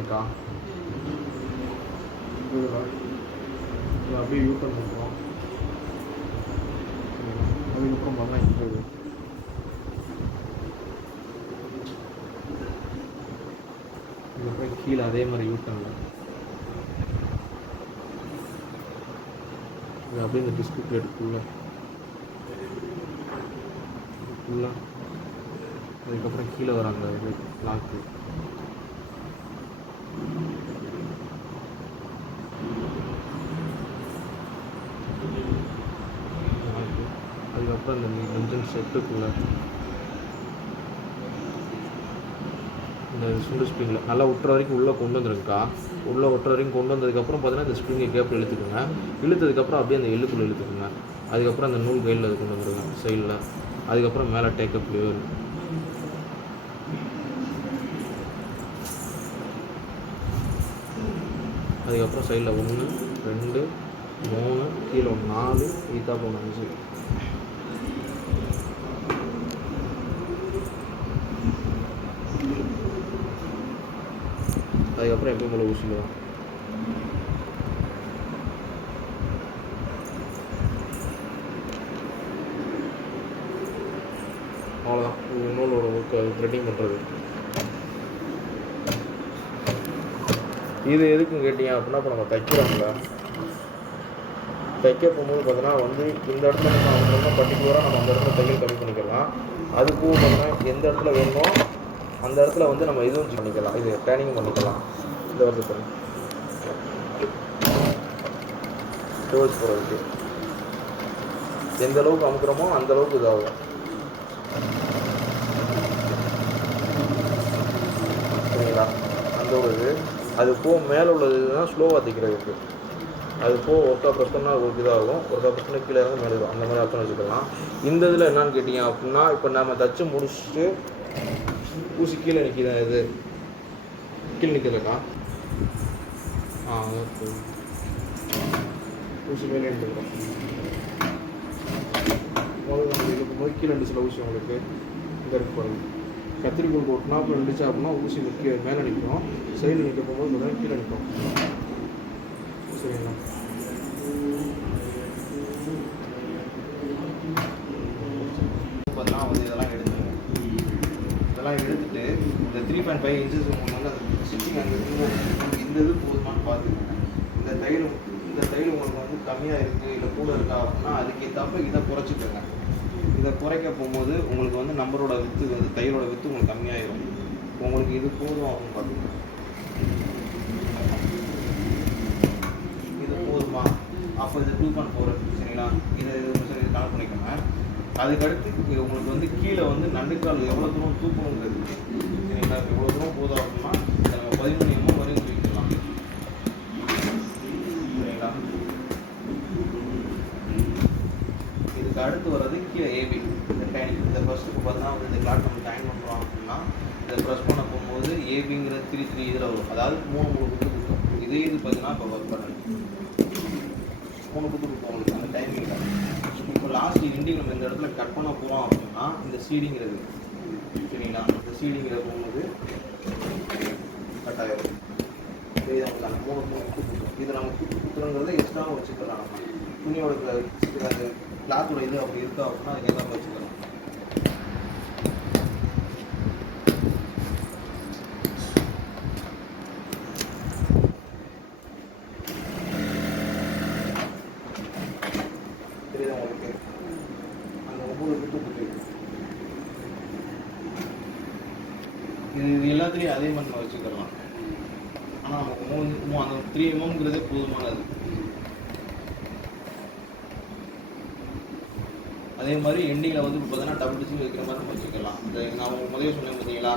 பாயிண்ட்க்கா. அப்படியே யூட்டர்ன் பண்ணுறோம். அதுக்கப்புறம் பார்த்தா இங்கே இதுக்கப்புறம் கீழே அதே மாதிரி யூட்டர்னில் இது அப்படியே இந்த டிஸ்பிளே பிளேட்டுக்குள்ளே அதுக்கப்புறம் கீழே வராங்க இது லாக்கு. அதுக்கப்புறம் இந்த இன்ஜின் செட்டுக்குள்ளே இந்த சுண்டு ஸ்ப்ரிங்கில் நல்லா ஒட்டுற வரைக்கும் உள்ளே கொண்டு வந்துருங்கக்கா. உள்ளே ஒட்டுற வரைக்கும் கொண்டு வந்ததுக்கப்புறம் பார்த்தீங்கன்னா இந்த ஸ்ப்ரிங்கை கேப்பில் இழுத்துக்குங்க. இழுத்ததுக்கப்புறம் அப்படியே அந்த எள்ளுக்குள்ளே இழுத்துக்குங்க. அதுக்கப்புறம் அந்த நூல் கையில் அது கொண்டு வந்துருங்க சைடில். அதுக்கப்புறம் மேலே டேக்கப் லிவர். அதுக்கப்புறம் சைடில் 1 2 3 கீழே 4 ஈத்தாப்பு 5. அதுக்கப்புறம் எப்பயும் போல ஊசியில் தான். அவ்வளோதான் நூலோட ஒர்க் அது த்ரெட்டிங் பண்ணுறது. இது எதுக்குன்னு கேட்டீங்க அப்படின்னா இப்போ நம்ம தைக்கிறோம்ல, தைக்க போகும்போது பார்த்தீங்கன்னா வந்து இந்த இடத்துல நம்ம அவங்க பர்டிகுலராக நம்ம அந்த இடத்துல தையல் கம்மி பண்ணிக்கலாம். அதுக்கும் பார்த்தீங்கன்னா எந்த இடத்துல வேணுமோ அந்த இடத்துல வந்து நம்ம இதுவும் பண்ணிக்கலாம், இது ட்ரைனிங் பண்ணிக்கலாம். இந்த வருது டோர்ஸ் போகிறதுக்கு எந்த அளவுக்கு அமுக்குறோமோ அந்த அளவுக்கு இதாகும். சரிங்களா? அந்த ஒரு இது அது மேலே உள்ளது தான் ஸ்லோவாக தைக்கிறதுக்கு. அது ஒருக்கா ப்ரெஸ் பண்ணால் ஒரு இதாகும், ஒருக்கா ப்ரெஸ் பண்ணி கீழே இறங்க மேலே இருக்கும். அந்த மாதிரி அர்த்தம் வச்சுக்கலாம். இந்த இதில் என்னன்னு கேட்டிங்க அப்படின்னா இப்போ நம்ம தச்சு முடிச்சுட்டு ஊசி கீழே நிற்கிதான், இது கீழே நிற்கலக்கா. ஊசி மேலே எடுத்துக்கிறோம். முதல்ல கீழே 2 சில ஊசி உங்களுக்கு இந்த இருக்கு பாருங்க. கத்திரிக்கோள் போட்டுனா அப்புறம் 2 சாப்பிட்னா ஊசி முக்கிய மேலே நிற்கும். சைடில் நிற்க போகும்போது பார்த்தா கீழே நிற்கும். சரிங்களா? பார்த்தீங்கன்னா வந்து இதெல்லாம் எடுத்துங்க. இதெல்லாம் எடுத்துட்டு இந்த 3.5 இன்ச்சஸ் உங்களுக்கு வந்து அந்த ஸ்டிச்சிங் அங்கே இந்த இது போதுமானு பார்த்துக்கோங்க. இந்த தையல் உங்களுக்கு வந்து கம்மியாக இருக்குது இல்லை கூட இருக்கா அப்படின்னா அதுக்கேற்றாப்ப இதை குறைச்சிக்கோங்க. இதை குறைக்க போகும்போது உங்களுக்கு வந்து நம்பரோட வித்து வந்து தையலோட வித்து உங்களுக்கு கம்மியாயிடும். உங்களுக்கு இது போதும் அப்படின்னு பார்த்துக்கோங்க. இது போதுமா? அப்போ இது 2.4 சரிங்களா? இதை சரி கணக்கு பண்ணிக்கோங்க. அதுக்கடுத்து உங்களுக்கு வந்து கீழே வந்து நண்டுக்கால் எவ்வளோ தூரம் தூக்கணுங்கிறது சரிங்களா? எவ்வளோ தூரம் போதும் அப்படின்னா நம்ம 13 mm வரையும் தூக்கிக்கலாம். சரிங்களா? இதுக்கு அடுத்து வர்றது கீழே ஏபி இந்த டைம். இந்த ஃபர்ஸ்ட்டுக்கு பார்த்தீங்கன்னா வந்து இந்த கிளாட் நம்ம டைம் பண்ணுறோம் அப்படின்னா இதை ப்ரெஸ் பண்ண போகும்போது ஏபிங்கிற 3 இதில் வரும். அதாவது 3 குத்து கொடுக்கும். இதே இது பார்த்தீங்கன்னா இப்போ ஒர்க் பண்ணுறது 3 குத்து கொடுப்போம் அந்த டைமிங்கில். இப்போ லாஸ்ட் எண்டிங் நம்ம இந்த இடத்துல கட் பண்ண போகிறோம் அப்படின்னா இந்த சீடிங்கிறது சரிங்களா? இந்த சீடிங்கில் போகும்போது கட் ஆகிடும். இதை நமக்கு 3 குத்து கொடுக்கும். இதை நம்ம குத்துறங்கிறத எக்ஸ்ட்ராவும் வச்சுக்கலாம். நம்ம துணியோட அந்த கிளாத்தோட இது அப்படி இருக்கா அப்படின்னா அது எல்லாமே வச்சுக்கலாம். தெரியுதா உங்களுக்கு? அந்த 9 விட்டு இது எல்லாத்துலேயும் அதே மாதிரி நம்ம வச்சுக்கலாம். ஆனால் நமக்கு அந்த 3 mmங்கிறதே போதுமானது. அதே மாதிரி எண்டிங்கில் வந்து பார்த்தீங்கன்னா டபுள் டிச்சிங் வைக்கிற மாதிரி நம்ம வச்சுக்கலாம். இந்த நான் உங்களுக்கு முதல்ல சொன்னேன் பார்த்தீங்களா?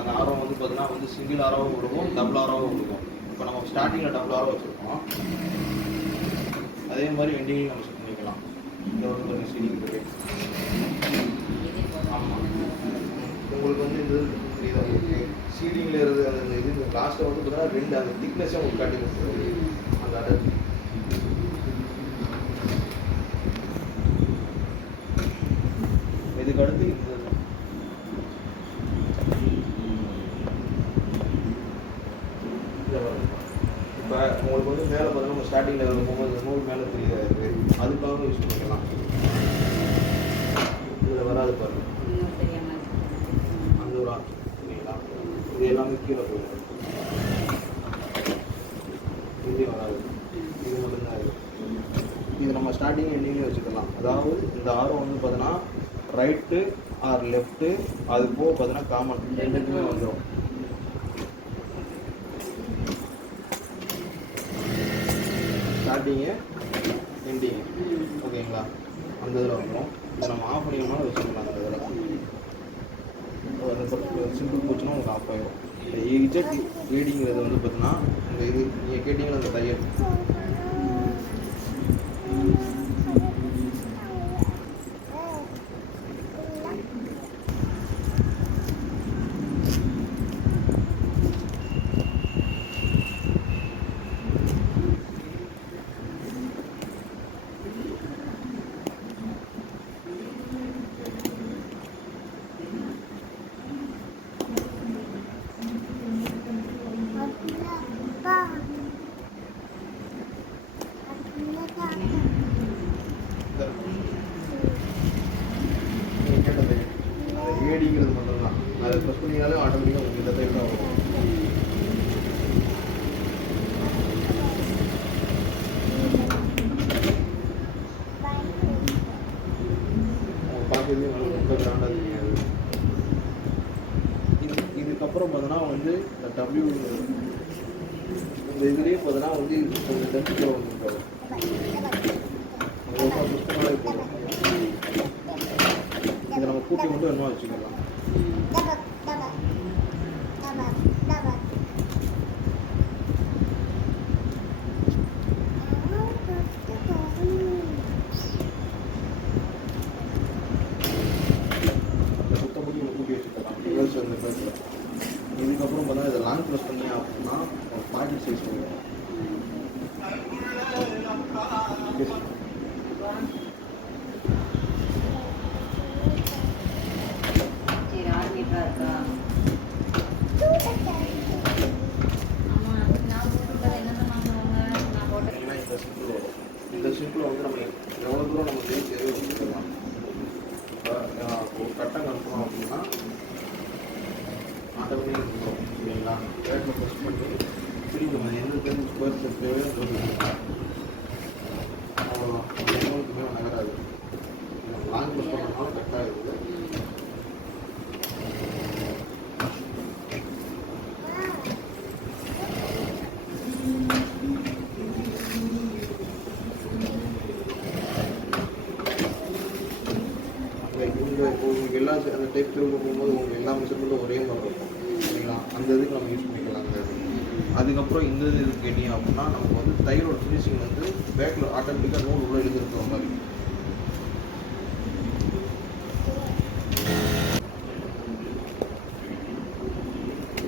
அந்த ஆரம் வந்து பார்த்தீங்கன்னா வந்து சிங்கிள் ஆராவும் இருக்கும், டபுள் ஆராவும் இருக்கும். இப்போ நம்ம ஸ்டார்டிங்கில் டபுள் ஆரோ வச்சுருக்கோம். அதே மாதிரி எண்டிங்லையும் நம்ம செட் பண்ணிக்கலாம். இந்த ஒரு கொஞ்சம் சீடிங் இருக்குது. ஆமாம், உங்களுக்கு வந்து இது தெரியுதா? உங்களுக்கு சீடிங்கில் இருந்து அந்த இது லாஸ்ட்டில் வந்து பார்த்தீங்கன்னா 2 அந்த திக்னஸே உங்களுக்கு காட்டி கொடுத்துருது. அந்த அடர்த்தி இதுக்கு அடுத்து இப்போ உங்களுக்கு வந்து மேலே பார்த்தீங்கன்னா நம்ம ஸ்டார்டிங்கில் போகும்போது நூல் மேலே தெரியாது, அதுக்காக யூஸ் பண்ணிக்கலாம். இதில் வராது பாருங்க அந்த ஒரு சரிங்களா, இது எல்லாமே கீழே போயிடும், இது வராது, இது மட்டும்தான் இது. இது நம்ம ஸ்டார்டிங் எண்டிங்லேயும் வச்சுக்கலாம். அதாவது இந்த ஆரம் வந்து பார்த்தீங்கன்னா ரைட்டு ஆர் லெஃப்ட்டு, அது போக பார்த்தீங்கன்னா காமன் ரெண்டுக்குமே வந்துடும். ஸ்டார்டிங்கு எண்டிங்கு ஓகேங்களா, அந்த இதில் வந்துடும். இதை நம்ம ஆஃப் பண்ணிக்கணும்னா வச்சுக்கலாம். அந்த இதில் அந்த சிம்பிள் போச்சுன்னா உங்களுக்கு ஆஃப் ஆகிடும். இந்த இஜெட் ஏடிங்கிறது வந்து பார்த்தீங்கன்னா இந்த இது நீங்கள் கேட்டிங்கன்னா அந்த தையல் ஏடிங்கிறது மட்டும்தான். அதை ப்ரெஸ் பண்ணிங்கனாலே ஆட்டோமேட்டிக்காக உங்களுக்கு இந்த டைப் தான் வரும். பார்க்கறதுக்கு ரொம்ப கிராண்டாக தெரியாது. இதுக்கப்புறம் பார்த்தோன்னா வந்து இந்த டபிள்யூ இந்த இதுலேயே பார்த்தோன்னா வந்து கொஞ்சம் டென்த்து வந்துருக்காரு ரொம்ப சுத்தமாகவே போகும். இதை நம்ம கூட்டி மட்டும் என்ன வச்சுக்கலாம். சுத்தப்படி நம்ம கூட்டி வச்சுக்கலாம் ப்ளஸ் அந்த ப்ளஸில். இதுக்கப்புறம் பார்த்தா இதை லாங் ப்ளஸ் பண்ணி அப்படின்னா பாக்கெட் சைஸ் பண்ணுவோம். இந்த சிம்பிள் வந்து நம்ம எவ்வளோ தூரம் நம்ம தேய்ச்சி எதுவும் வச்சுக்கலாம். ஒரு கட்டம் கணுக்கணும் அப்படின்னா ஆட்டோமேட்டிக்காக இருக்கும் இல்லைங்களா. பேக்கில் ப்ரெஸ் பண்ணி திரும்பி நம்ம எந்த டைம் ஸ்கொயர் ஃபீட் தேவையோ அவ்வளோதான், எங்களுக்குமே நகராது. லாங் ப்ரெஸ் பண்ணுறதுனால கரெக்டாக இருக்குது. உங்களுக்கு எல்லா அந்த டைப் திரும்ப போகும்போது உங்களுக்கு எல்லா மெஷர்மெண்ட்டும் ஒரே மாதிரி இருக்கும் சரிங்களா. அந்த இதுக்கு நம்ம யூஸ் பண்ணிக்கலாம். அந்த இது அதுக்கப்புறம் இந்த இது கேட்டீங்க அப்படின்னா நமக்கு வந்து தையலோட ஃபினிஷிங் வந்து பேக்கில் ஆட்டோமேட்டிக்காக நூல் உள்ள எழுதிருக்கிற மாதிரி.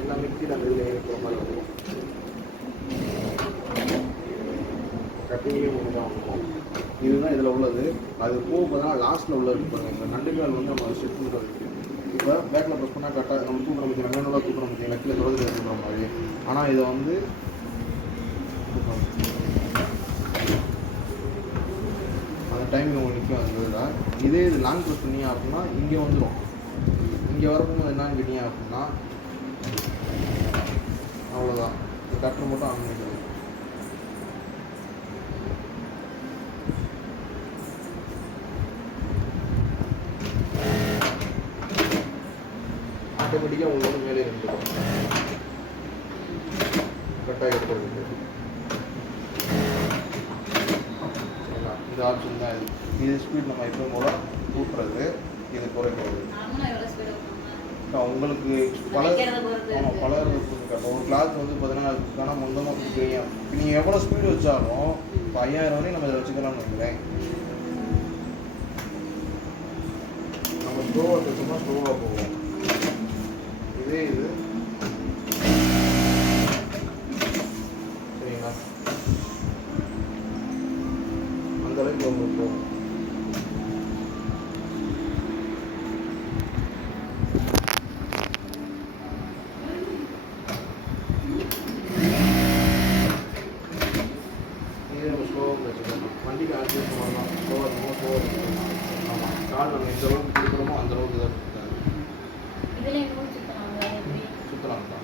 எல்லா மிக்சியில் அந்த இதில் இருக்கிற மாதிரி வந்துடும். கட்டிங்லேயும் ஒன்று தான் இருக்கும். இதுதான் இதில் உள்ளது. அது போக பார்த்தா லாஸ்ட்டில் உள்ள இருப்பாங்க. இந்த நண்டுக்கால் வந்து நம்ம செட் பண்ணுறது. இப்போ பேக்கில் ப்ரெஸ் பண்ணால் கரெக்டாக நம்ம தூக்குற முடியும், மேனுவலாக தூக்குற முடியும், கீழே தொடர்ந்து இருக்கிற மாதிரி. ஆனால் இதை வந்து அந்த டைமிங் உங்களுக்கு நிற்கும். அந்த இதே இது லாங் ப்ரெஸ் பண்ணீங்க அப்படின்னா இங்கே வந்துடும். இங்கே வரப்போது என்னன்னு கேட்டீங்க அப்படின்னா அவ்வளோதான். இந்த கட்டர் மட்டும் ஆன் பண்ணிக்கிறது. ஆட்டோமேட்டிக்காக உங்களோட மேலே இருந்துடும். கட்டாக எடுக்கிறது சரிங்களா. இந்த ஆப்ஷன் தான் இது. இது ஸ்பீட் நம்ம இப்போ போல கூட்டுறது, இது குறைக்கிறது. உங்களுக்கு பலர் ஒரு கிளாத் வந்து பார்த்தீங்கன்னா அதுக்கான மொத்தமாக கொடுக்குறீங்க. இப்போ நீங்கள் எவ்வளோ ஸ்பீடு வச்சாலும் இப்போ 5000 வரையும் நம்ம இதை வச்சுக்கலாம்னு நினைக்கிறேன். நம்ம ஸ்லோவாக வச்சோம்னா ஸ்லோவாக போவோம். இதே இது சரிங்களா, அந்த அளவுக்கு உங்களுக்கு போகும். கால் நம்ம எந்த அளவுக்கு கொடுக்குறோமோ அந்த அளவுக்கு தான் சுற்றலாம் தான்.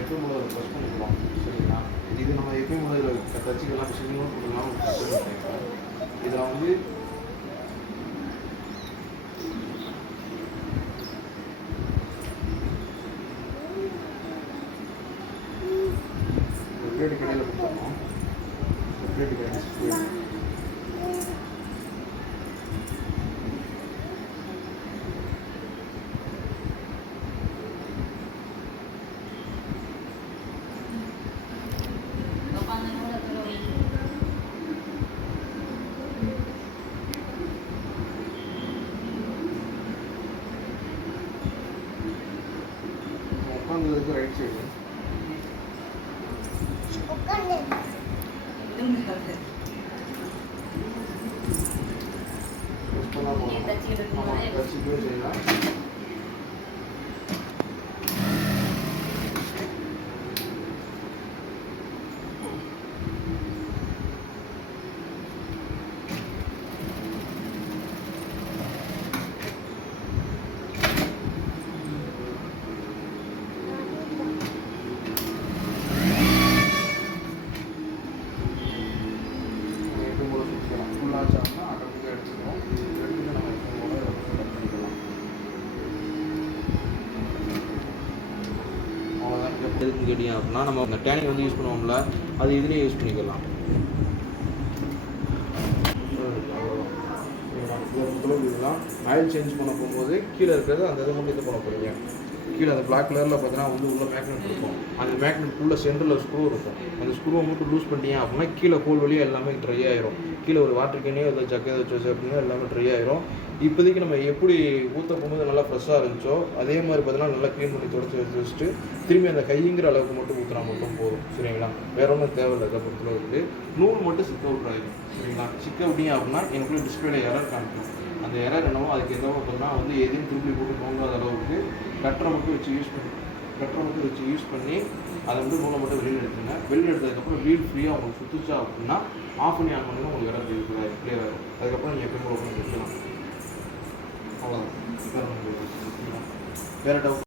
எப்பயும் போல ப்ரெஸ் பண்ணிக்கலாம் சரிங்களா. இது நம்ம எப்பயும் போல தச்சுக்கலாம் சின்ன கொடுக்கலாம். இதில் வந்து பிளேட்டு கடையில் கொடுத்துருக்கோம். பிளேட்டு கடை உட்காந்துருக்கு ரைட் சைடு தச்சுக்கவே செய்யலாம். ஃபுல்லாச்சாங்கன்னா ஆட்டோமேட்டிக்காக எடுத்துக்கிறோம். எடுத்துட்டு நம்ம எப்பவும் போல கட் பண்ணிக்கலாம். அவ்வளோதான். எதுக்குன்னு கேட்டீங்க அப்படின்னா நம்ம அந்த டேனிங் வந்து யூஸ் பண்ணுவோம்ல, அது இதுலேயே யூஸ் பண்ணிக்கலாம். இதுதான் ஆயில் சேஞ்ச் பண்ண போகும்போது கீழே இருக்கிறது அந்த இதை மட்டும் இது பண்ண போகிறீங்க. கீழே அந்த பிளாக் கலரில் பார்த்தீங்கன்னா வந்து உள்ள மேக்னெட் இருக்கும். அந்த மேக்னெட்டுக்குள்ளே சென்டரில் ஸ்க்ரூ இருக்கும். அந்த ஸ்க்ரூவை மட்டும் லூஸ் பண்ணிட்டீங்க அப்படின்னா கீழே ஹோல் வழியாக எல்லாமே ட்ரை ஆயிரும். கீழே ஒரு வாட்டர் கேனையோ இல்லை ஜக்கை வச்சு அப்படின்னா எல்லாமே ட்ரை ஆயிரும். இப்போதைக்கு நம்ம எப்படி ஊற்ற போகும்போது நல்லா ஃப்ரெஷ்ஷாக இருந்துச்சோ அதே மாதிரி பார்த்தீங்கன்னா நல்லா க்ளீன் பண்ணி தொடச்சி வச்சுட்டு திரும்பி அந்த கைங்கிற அளவுக்கு மட்டும் ஊற்றினா மட்டும் போதும் சரிங்களா. வேற ஒன்றும் தேவையில்லை. இதை பொறுத்தளவு இருக்குது. நூல் மட்டும் சிக்க விட்றாங்க சரிங்களா. சிக்க விட்டீங்க அப்படின்னா எனக்குள்ள டிஸ்பிளேல எரர் காமிக்கும். அந்த எரர் என்னவோ அதுக்கு எந்த பார்த்தோம்னா வந்து எதையும் திருப்பி போட்டு நோங்காத அளவுக்கு கட்டரை மட்டும் வச்சு யூஸ் பண்ணி அதை வந்து நூலை மட்டும் வெளியில் எடுத்துங்க. வெளியில் எடுத்ததுக்கப்புறம் வீல் ஃப்ரீயாக உங்களுக்கு சுற்றுச்சா அப்படின்னா ஆஃப் பண்ணி ஆன் பண்ணி உங்களுக்கு எரர் கிளியர் ஆகும். அதுக்கப்புறம் நீங்கள் எப்பயும் ஓப்பன் வச்சுக்கலாம். அவ்வளோதான். வேறு டவுட்